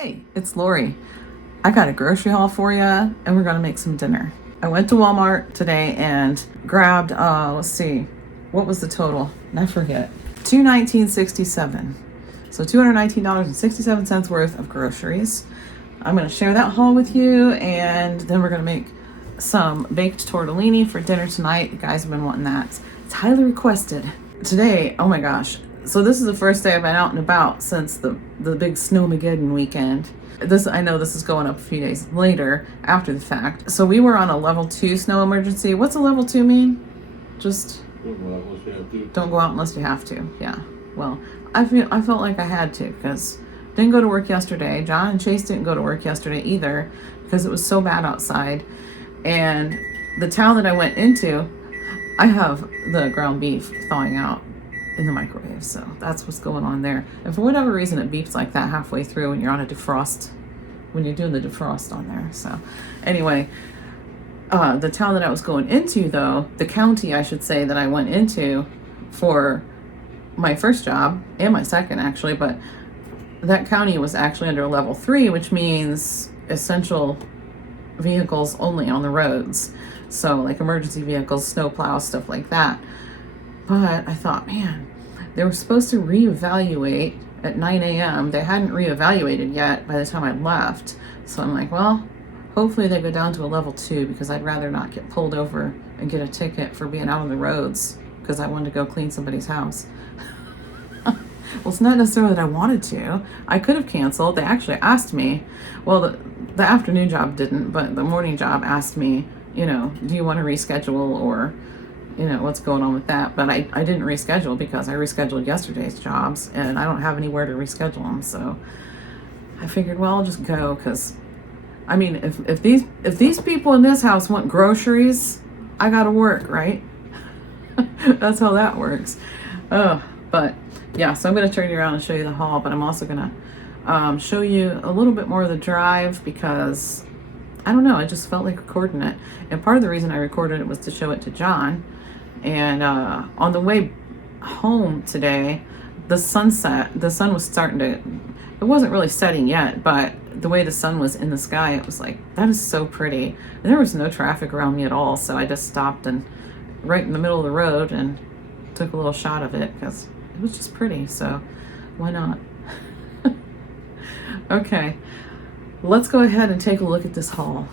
Hey, it's Lori. I got a grocery haul for you, and we're gonna make some dinner. I went to Walmart today and grabbed, let's see, what was the total? I forget. $219.67. So $219.67 worth of groceries. I'm gonna share that haul with you, and then we're gonna make some baked tortellini for dinner tonight. You guys have been wanting that. It's highly requested. Today, oh my gosh. So this is the first day I've been out and about since the big Snowmageddon weekend. I know this is going up a few days later after the fact. So we were on a level 2 snow emergency. What's a level 2 mean? Just don't go out unless you have to. Yeah. Well, I felt like I had to because didn't go to work yesterday. John and Chase didn't go to work yesterday either because it was so bad outside. And the town that I went into, I have the ground beef thawing out in the microwave, so that's what's going on there. And for whatever reason, it beeps like that halfway through when you're on a defrost, when you're doing the defrost on there. So anyway, the town that I was going into, though, the county, I should say, that I went into for my first job and my second, actually, but that county was actually under level 3, which means essential vehicles only on the roads. So like emergency vehicles, snow plows, stuff like that. But I thought, man, they were supposed to reevaluate at 9 a.m. They hadn't reevaluated yet by the time I left. So I'm like, well, hopefully they go down to a level 2 because I'd rather not get pulled over and get a ticket for being out on the roads because I wanted to go clean somebody's house. Well, it's not necessarily that I wanted to. I could have canceled. They actually asked me. Well, the afternoon job didn't, but the morning job asked me, you know, do you want to reschedule or, you know, what's going on with that? But I didn't reschedule because I rescheduled yesterday's jobs and I don't have anywhere to reschedule them. So I figured, well, I'll just go because, I mean, if these people in this house want groceries, I got to work, right? That's how that works. But yeah, so I'm going to turn you around and show you the haul, but I'm also going to show you a little bit more of the drive because I don't know, I just felt like recording it. And part of the reason I recorded it was to show it to John. And on the way home today, the sun was starting to, it wasn't really setting yet, but the way the sun was in the sky, it was like, that is so pretty. And there was no traffic around me at all, so I just stopped and right in the middle of the road and took a little shot of it because it was just pretty, so why not? Okay, let's go ahead and take a look at this haul.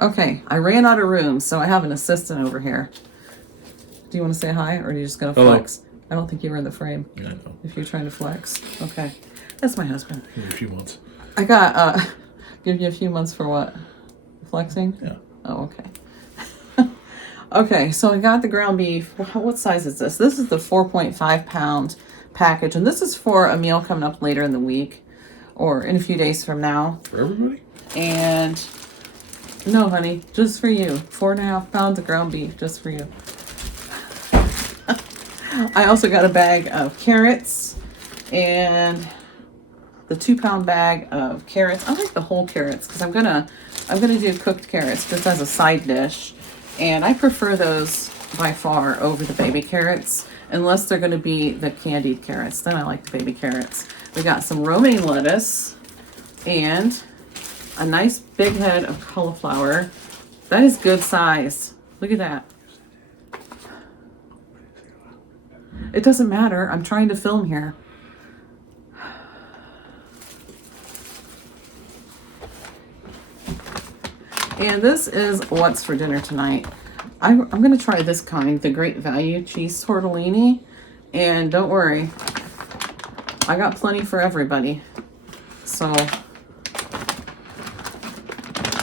Okay, I ran out of room, so I have an assistant over here. Do you want to say hi, or are you just going to flex? I don't think you were in the frame. Yeah, I know. If you're trying to flex. Okay. That's my husband. Give me a few months. I got, give you a few months for what? Flexing? Yeah. Oh, okay. Okay, so I got the ground beef. What size is this? This is the 4.5 pound package, and this is for a meal coming up later in the week, or in a few days from now. For everybody? And, no, honey, just for you. 4.5 pounds of ground beef, just for you. I also got a bag of carrots and the 2-pound bag of carrots. I like the whole carrots because I'm gonna do cooked carrots just as a side dish, and I prefer those by far over the baby carrots unless they're gonna be the candied carrots. Then I like the baby carrots. We got some romaine lettuce and a nice big head of cauliflower. That is good size. Look at that. It doesn't matter. I'm trying to film here. And this is what's for dinner tonight. I'm going to try this kind, the Great Value cheese tortellini. And don't worry, I got plenty for everybody. So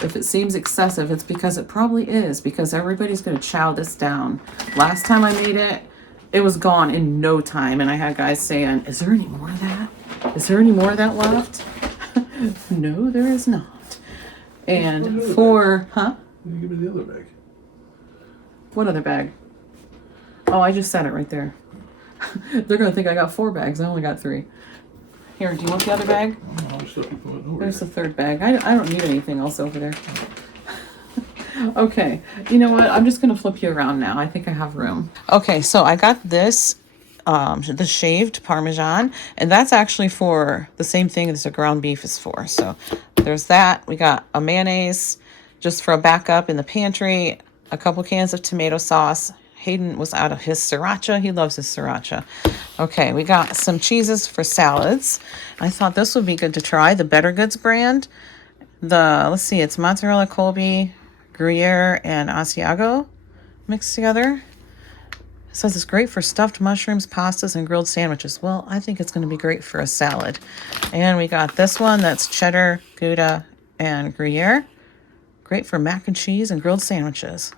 if it seems excessive, it's because it probably is, because everybody's going to chow this down. Last time I made it, it was gone in no time, and I had guys saying, is there any more of that? Is there any more of that left? No, there is not. And for, huh? You give me the other bag. What other bag? Oh, I just set it right there. They're going to think I got 4 bags. I only got 3. Here, do you want the other bag? There's the third bag. I don't need anything else over there. Okay, you know what? I'm just going to flip you around now. I think I have room. Okay, so I got this the shaved Parmesan, and that's actually for the same thing as the ground beef is for. So there's that. We got a mayonnaise just for a backup in the pantry, a couple cans of tomato sauce. Hayden was out of his sriracha. He loves his sriracha. Okay, we got some cheeses for salads. I thought this would be good to try. The Better Goods brand. Let's see, it's mozzarella, Colby, Gruyere, and Asiago mixed together. It says it's great for stuffed mushrooms, pastas, and grilled sandwiches. Well, I think it's going to be great for a salad. And we got this one that's cheddar, Gouda, and Gruyere. Great for mac and cheese and grilled sandwiches.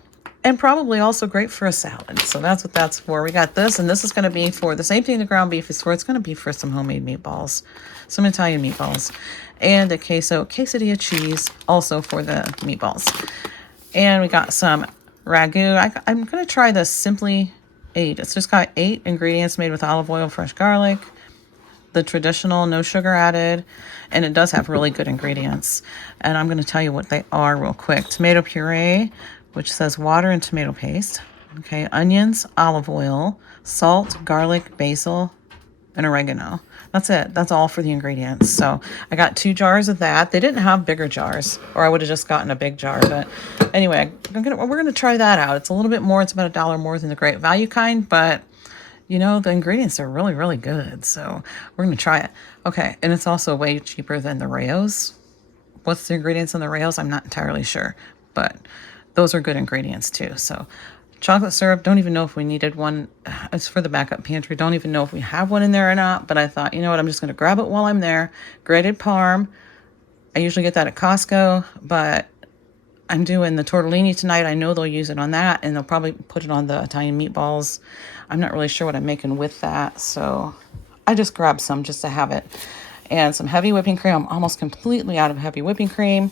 And probably also great for a salad. So that's what that's for. We got this, and this is going to be for the same thing the ground beef is for. It's going to be for some homemade meatballs, some Italian meatballs, and a quesadilla cheese also for the meatballs. And we got some ragu. I'm going to try this Simply 8. It's just got 8 ingredients made with olive oil, fresh garlic, the traditional, no sugar added, and it does have really good ingredients. And I'm going to tell you what they are real quick. Tomato puree, which says water and tomato paste. Okay, onions, olive oil, salt, garlic, basil, and oregano. That's it. That's all for the ingredients. So I got 2 jars of that. They didn't have bigger jars, or I would have just gotten a big jar. But anyway, we're gonna try that out. It's a little bit more. It's about $1 more than the Great Value kind, but you know, the ingredients are really, really good. So we're gonna try it. Okay, and it's also way cheaper than the Rayo's. What's the ingredients in the Rayo's? I'm not entirely sure, but those are good ingredients too. So chocolate syrup, don't even know if we needed one. It's for the backup pantry. Don't even know if we have one in there or not. But I thought, you know what, I'm just going to grab it while I'm there. Grated Parm. I usually get that at Costco, but I'm doing the tortellini tonight. I know they'll use it on that, and they'll probably put it on the Italian meatballs. I'm not really sure what I'm making with that, so I just grabbed some just to have it. And some heavy whipping cream. I'm almost completely out of heavy whipping cream.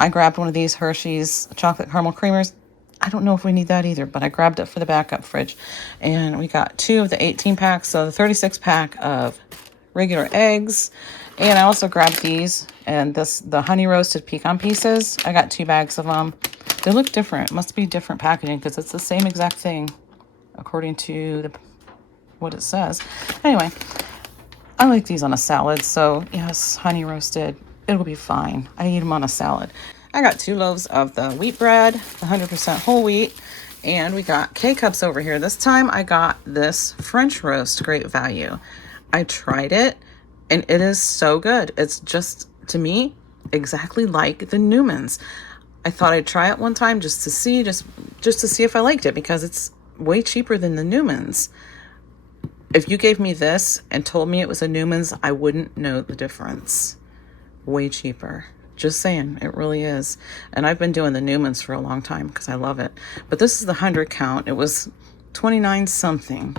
I grabbed one of these Hershey's chocolate caramel creamers. I don't know if we need that either, but I grabbed it for the backup fridge. And we got 2 of the 18 packs, so the 36 pack of regular eggs. And I also grabbed these and the honey roasted pecan pieces. I got 2 bags of them. They look different. It must be different packaging because it's the same exact thing according to what it says. Anyway, I like these on a salad, so yes, honey roasted. It'll be fine. I eat them on a salad. I got 2 loaves of the wheat bread, the 100% whole wheat, and we got K-Cups over here. This time I got this French roast, Great Value. I tried it, and it is so good. It's just, to me, exactly like the Newman's. I thought I'd try it one time just to see if I liked it, because it's way cheaper than the Newman's. If you gave me this and told me it was a Newman's, I wouldn't know the difference. Way cheaper. Just saying, it really is. And I've been doing the Newman's for a long time because I love it. But this is the 100 count. It was 29 something.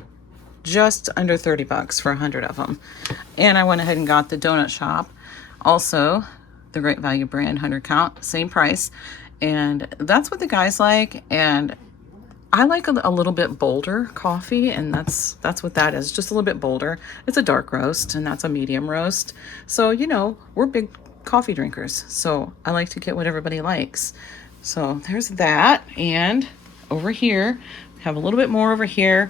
Just under $30 for 100 of them. And I went ahead and got the donut shop. Also, the Great Value brand 100 count, same price. And that's what the guys like. And I like a little bit bolder coffee, and that's what that is. Just a little bit bolder. It's a dark roast, and that's a medium roast. So, you know, we're big coffee drinkers, so I like to get what everybody likes. So there's that. And over here, we have a little bit more over here.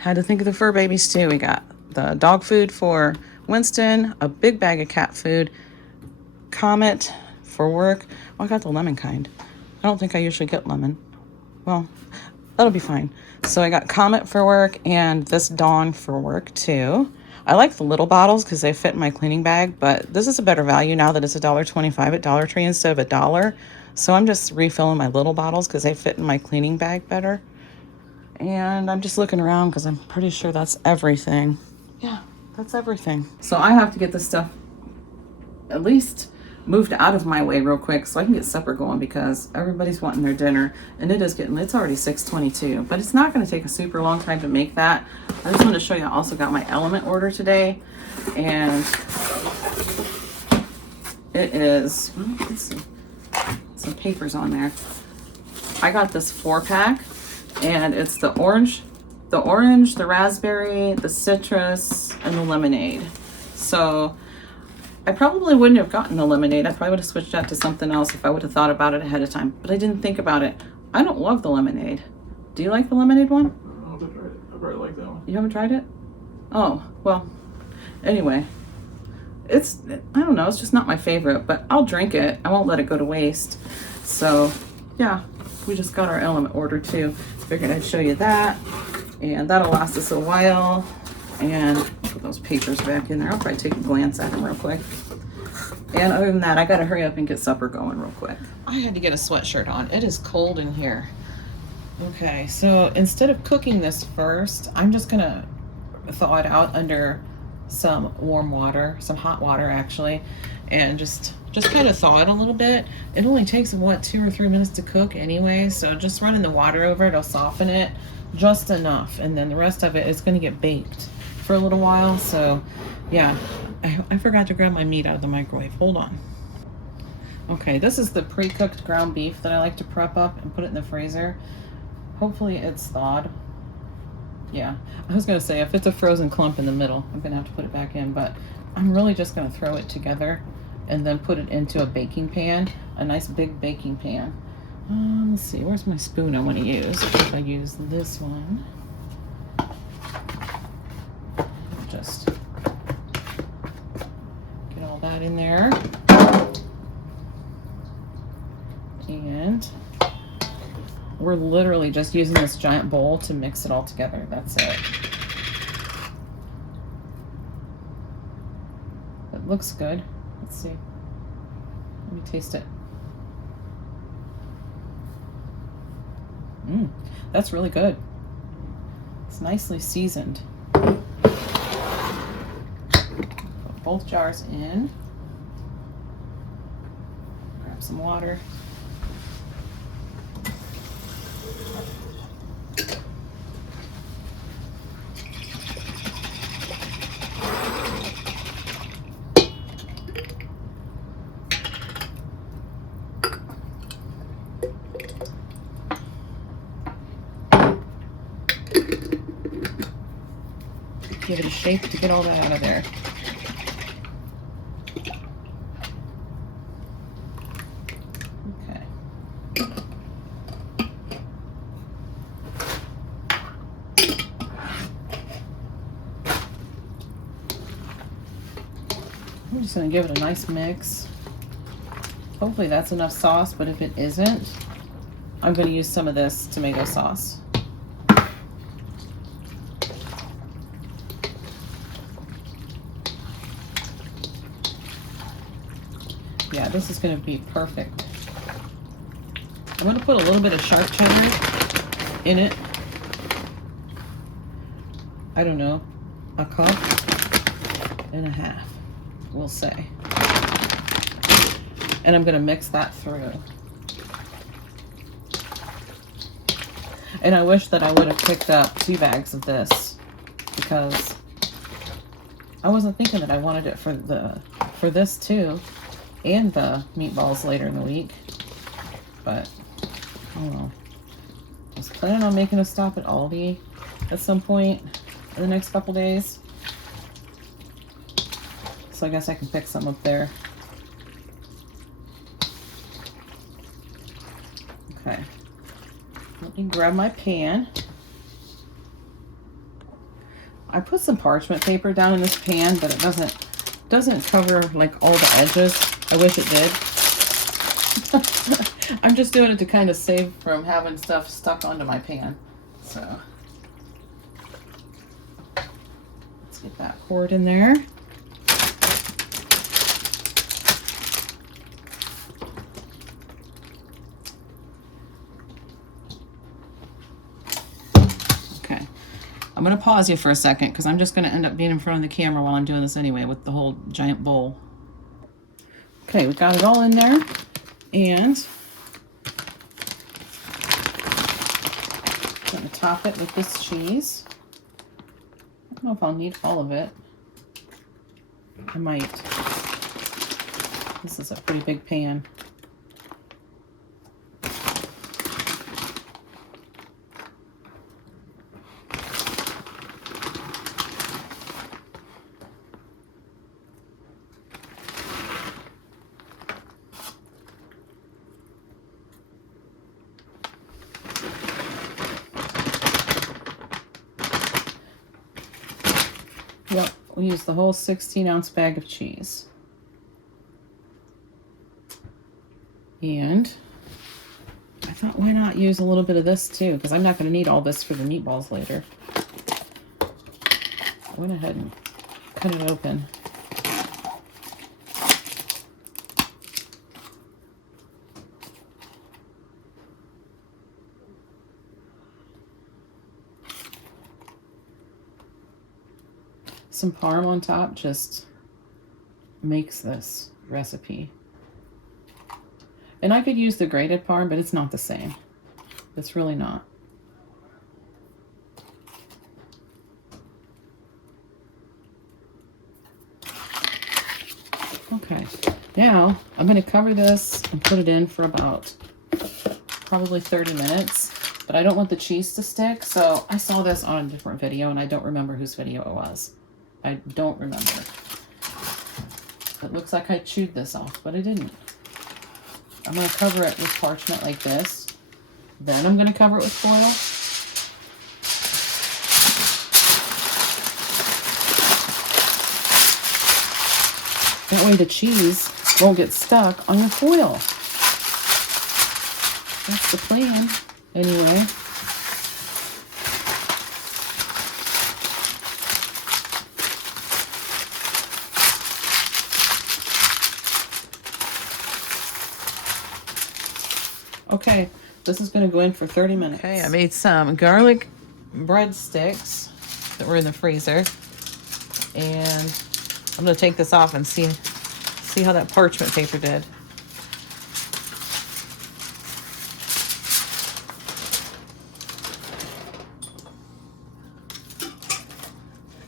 Had to think of the fur babies too. We got the dog food for Winston, a big bag of cat food, Comet for work. Oh, I got the lemon kind. I don't think I usually get lemon. Well, that'll be fine. So I got Comet for work and this Dawn for work too. I like the little bottles because they fit in my cleaning bag, but this is a better value now that it's $1.25 at Dollar Tree instead of $1. So I'm just refilling my little bottles because they fit in my cleaning bag better. And I'm just looking around because I'm pretty sure that's everything. Yeah, that's everything. So I have to get this stuff at least moved out of my way real quick so I can get supper going because everybody's wanting their dinner, and it's already 6:22, but it's not going to take a super long time to make that. I just wanted to show you I also got my element order today, and it is, well, let's see, some papers on there. I got this 4-pack, and it's the orange, the raspberry, the citrus, and the lemonade. So I probably wouldn't have gotten the lemonade. I probably would have switched that to something else if I would have thought about it ahead of time. But I didn't think about it. I don't love the lemonade. Do you like the lemonade one? I'll have to try it. I probably like that one. You haven't tried it? Oh, well, anyway. I don't know, it's just not my favorite, but I'll drink it. I won't let it go to waste. So, yeah, we just got our element order too. Figured I'd show you that. And that'll last us a while. And put those papers back in there. I'll probably take a glance at them real quick. And other than that, I gotta hurry up and get supper going real quick. I had to get a sweatshirt on. It is cold in here. Okay, so instead of cooking this first, I'm just gonna thaw it out under some warm water, some hot water actually, and just kind of thaw it a little bit. It only takes, what, 2 or 3 minutes to cook anyway, so just running the water over it will soften it just enough, and then the rest of it is going to get baked for a little while. So yeah, I forgot to grab my meat out of the microwave. Hold on. Okay, this is the pre-cooked ground beef that I like to prep up and put it in the freezer. Hopefully it's thawed. Yeah, I was gonna say if it's a frozen clump in the middle, I'm gonna have to put it back in, but I'm really just gonna throw it together and then put it into a baking pan, a nice big baking pan. Let's see, where's my spoon I want to use? If I use this one, just get all that in there. And we're literally just using this giant bowl to mix it all together. That's it. It looks good. Let's see. Let me taste it. That's really good. It's nicely seasoned. Put both jars in. Grab some water. Give it a shake to get all that out of there. Okay. I'm just going to give it a nice mix. Hopefully that's enough sauce, but if it isn't, I'm going to use some of this tomato sauce. Yeah, this is going to be perfect. I'm going to put a little bit of sharp cheddar in it. I don't know, a cup and a half, we'll say. And I'm going to mix that through. And I wish that I would have picked up 2 bags of this, because I wasn't thinking that I wanted it for this too. And the meatballs later in the week, but I don't know. I was planning on making a stop at Aldi at some point in the next couple days, so I guess I can pick some up there. Okay, let me grab my pan. I put some parchment paper down in this pan, but it doesn't cover like all the edges. I wish it did. I'm just doing it to kind of save from having stuff stuck onto my pan. So let's get that poured in there. Okay. I'm going to pause you for a second because I'm just going to end up being in front of the camera while I'm doing this anyway with the whole giant bowl. Okay, we got it all in there, and I'm going to top it with this cheese. I don't know if I'll need all of it. I might. This is a pretty big pan. we use the whole 16-ounce bag of cheese. And I thought, why not use a little bit of this too? Because I'm not going to need all this for the meatballs later. I went ahead and cut it open. Some parm on top just makes this recipe. And I could use the grated parm, but it's not the same. It's really not. Okay, now I'm going to cover this and put it in for about probably 30 minutes. But I don't want the cheese to stick, so I saw this on a different video, and I don't remember whose video it was. I don't remember. It looks like I chewed this off, but I didn't. I'm going to cover it with parchment like this. Then I'm going to cover it with foil. That way the cheese won't get stuck on your foil. That's the plan, anyway. Okay, this is going to go in for 30 minutes. Okay, I made some garlic breadsticks that were in the freezer. And I'm going to take this off and see how that parchment paper did.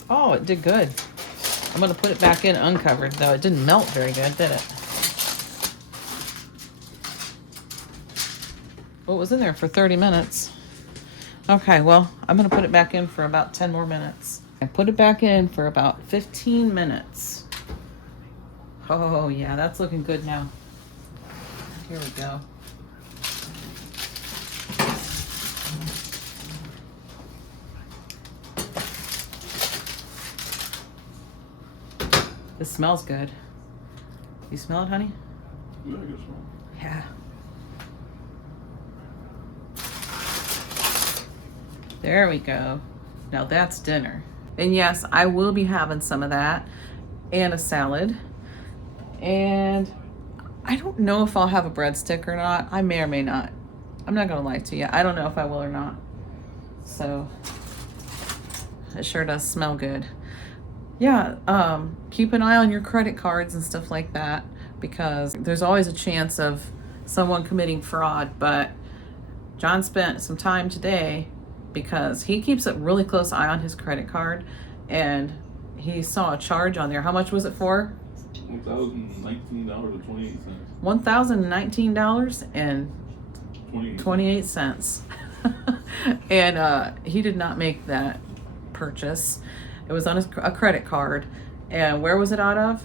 Oh, it did good. I'm going to put it back in uncovered, though. It didn't melt very good, did it? Well, it was in there for 30 minutes. Okay, well, I'm going to put it back in for about 10 more minutes. I put it back in for about 15 minutes. Oh, yeah, that's looking good now. Here we go. This smells good. You smell it, honey? Yeah, I guess so. Yeah. There we go. Now that's dinner. And yes, I will be having some of that and a salad. And I don't know if I'll have a breadstick or not. I may or may not. I'm not gonna lie to you. I don't know if I will or not. So it sure does smell good. Yeah, keep an eye on your credit cards and stuff like that, because there's always a chance of someone committing fraud. But John spent some time today, because he keeps a really close eye on his credit card, and he saw a charge on there. How much was it for? $1,019.28. $1,019.28. And he did not make that purchase. It was on a credit card. And where was it out of?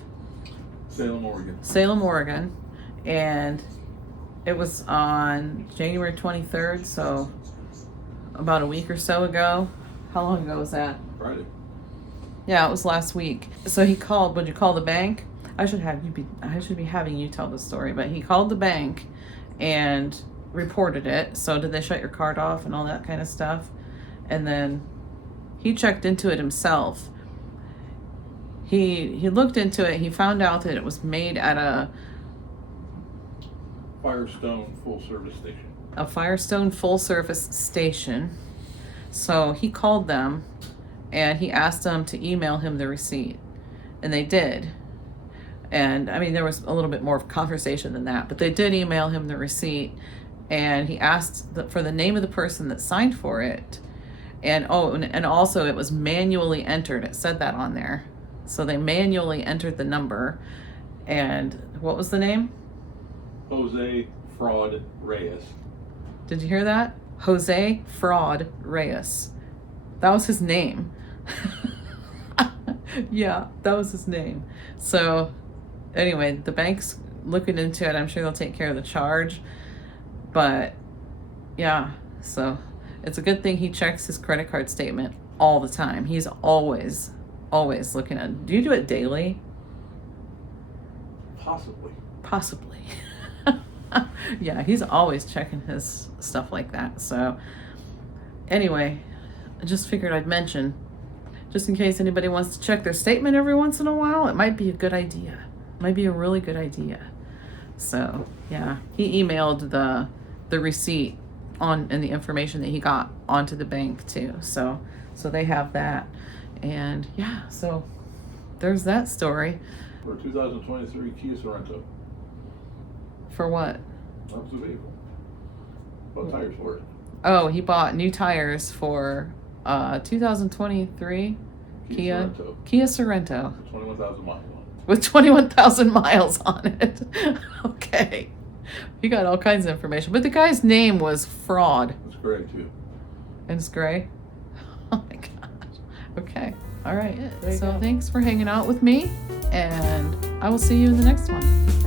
Salem, Oregon. Salem, Oregon. And it was on January 23rd, so about a week or so ago. How long ago was that? Friday. Yeah, it was last week. So he called. Would you call the bank? I should be having you tell the story, but he called the bank and reported it. So did they shut your card off and all that kind of stuff? And then he checked into it himself. He looked into it. He found out that it was made at a Firestone full service station. A Firestone full service station. So he called them and he asked them to email him the receipt, and they did. And I mean, there was a little bit more of conversation than that, but they did email him the receipt, and he asked for the name of the person that signed for it. And and also it was manually entered. It said that on there. So they manually entered the number. And what was the name? Jose Fraud Reyes. Did you hear that? Jose Fraud Reyes. That was his name. Yeah, that was his name. So anyway, the bank's looking into it. I'm sure they'll take care of the charge. But yeah, so it's a good thing he checks his credit card statement all the time. He's always always looking at. Do you do it daily? Possibly. Possibly. Yeah, he's always checking his stuff like that. So anyway, I just figured I'd mention, just in case anybody wants to check their statement every once in a while, it might be a good idea. It might be a really good idea. So yeah, he emailed the receipt on and the information that he got onto the bank too. So they have that. And yeah, so there's that story. For 2023 Kia Sorento. For what? That was the vehicle. What tires for it? Oh, he bought new tires for 2023 Kia Sorento. 21,000 miles on it. With 21,000 miles on it. Okay. He got all kinds of information. But the guy's name was Fraud. It's gray too. And it's gray? Oh my gosh. Okay. All right. There you So go. thanks for hanging out with me. And I will see you in the next one.